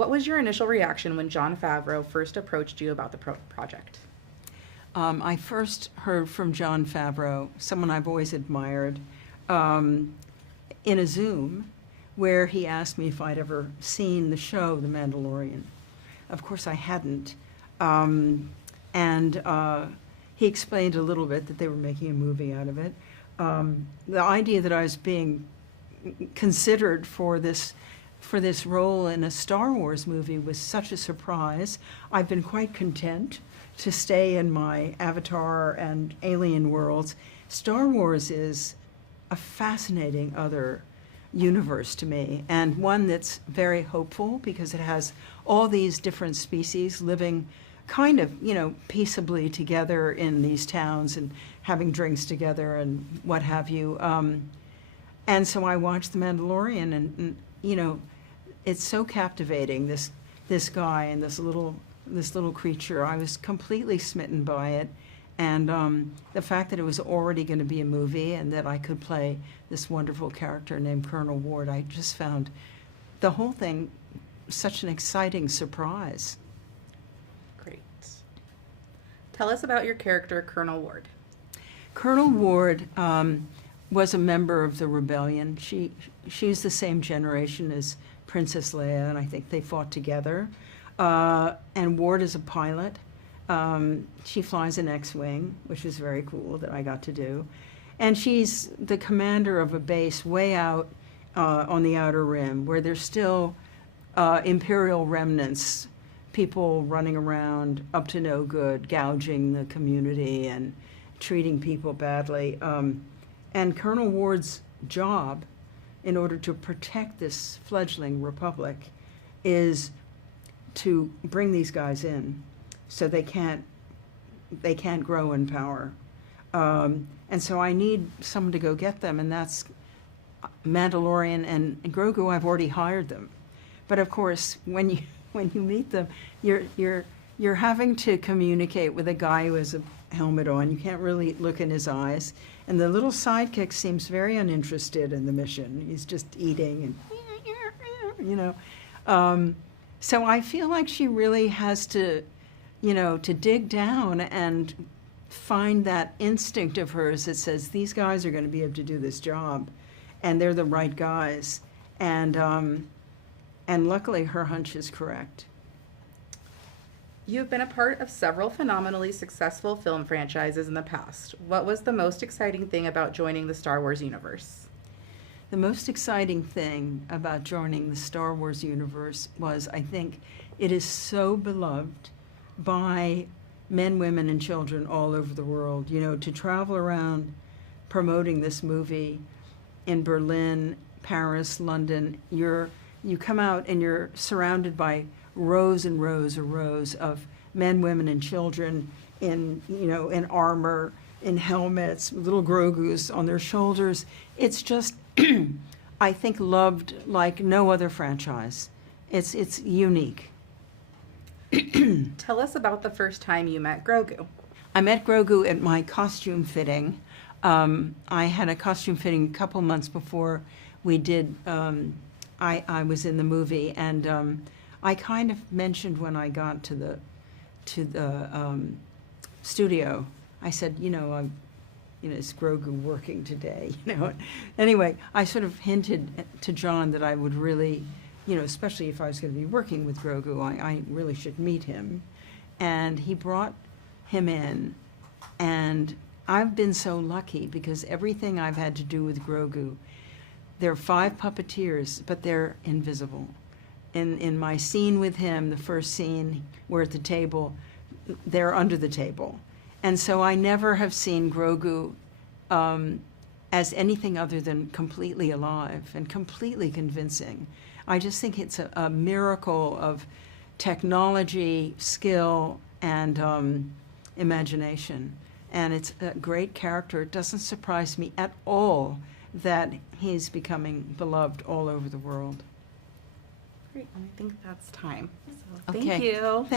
What was your initial reaction when Jon Favreau first approached you about the project? I first heard from Jon Favreau, someone I've always admired, in a Zoom where he asked me if I'd ever seen the show, The Mandalorian. Of course, I hadn't. He explained a little bit that they were making a movie out of it. The idea that I was being considered for this role in a Star Wars movie was such a surprise. I've been quite content to stay in my Avatar and Alien worlds. Star Wars is a fascinating other universe to me, and one that's very hopeful because it has all these different species living kind of, peaceably together in these towns and having drinks together and what have you. And so I watched The Mandalorian, and it's so captivating, this guy and this little creature. I was completely smitten by it. And the fact that it was already going to be a movie and that I could play this wonderful character named Colonel Ward, I just found the whole thing such an exciting surprise. Great. Tell us about your character, Colonel Ward. Colonel Ward was a member of the rebellion. She's the same generation as Princess Leia, and I think they fought together. And Ward is a pilot. She flies an X-Wing, which is very cool that I got to do. And she's the commander of a base way out on the Outer Rim, where there's still Imperial remnants, people running around up to no good, gouging the community and treating people badly. And Colonel Ward's job, in order to protect this fledgling republic, is to bring these guys in so they can't grow in power. And so I need someone to go get them, and that's Mandalorian and Grogu. I've already hired them. But of course, when you meet them, you're having to communicate with a guy who has a helmet on. You can't really look in his eyes. And the little sidekick seems very uninterested in the mission. He's just eating and, so I feel like she really has to, to dig down and find that instinct of hers that says, these guys are going to be able to do this job, and they're the right guys. And luckily, her hunch is correct. You've been a part of several phenomenally successful film franchises in the past. What was the most exciting thing about joining the Star Wars universe? The most exciting thing about joining the Star Wars universe was, I think, it is so beloved by men, women, and children all over the world. To travel around promoting this movie in Berlin, Paris, London, you come out and you're surrounded by rows and rows and rows of men, women, and children in armor, in helmets, little Grogus on their shoulders. It's just, I think, loved like no other franchise. It's unique. Tell us about the first time you met Grogu. I met Grogu at my costume fitting. I had a costume fitting a couple months before we did, I was in the movie, and I kind of mentioned when I got to the studio, I said, is Grogu working today? Anyway, I sort of hinted to John that I would really, especially if I was going to be working with Grogu, I really should meet him. And he brought him in, and I've been so lucky because everything I've had to do with Grogu, there are 5 puppeteers, but they're invisible. In my scene with him, the first scene, we're at the table, they're under the table. And so I never have seen Grogu as anything other than completely alive and completely convincing. I just think it's a miracle of technology, skill, and imagination. And it's a great character. It doesn't surprise me at all that he's becoming beloved all over the world. Great, and I think that's time. So Okay. thank you.